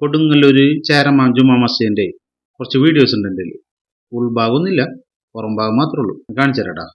കൊടുങ്ങല്ലൂർ ചേരമാൻ ജുമാ മസ്ജിദിന്റെ കുറച്ച് വീഡിയോസ് ഉണ്ട് എൻ്റെ. ഉൾഭാഗമൊന്നുമില്ല, പുറം ഭാഗം മാത്രമേ ഉള്ളൂ. കാണിച്ചു തരാടാ.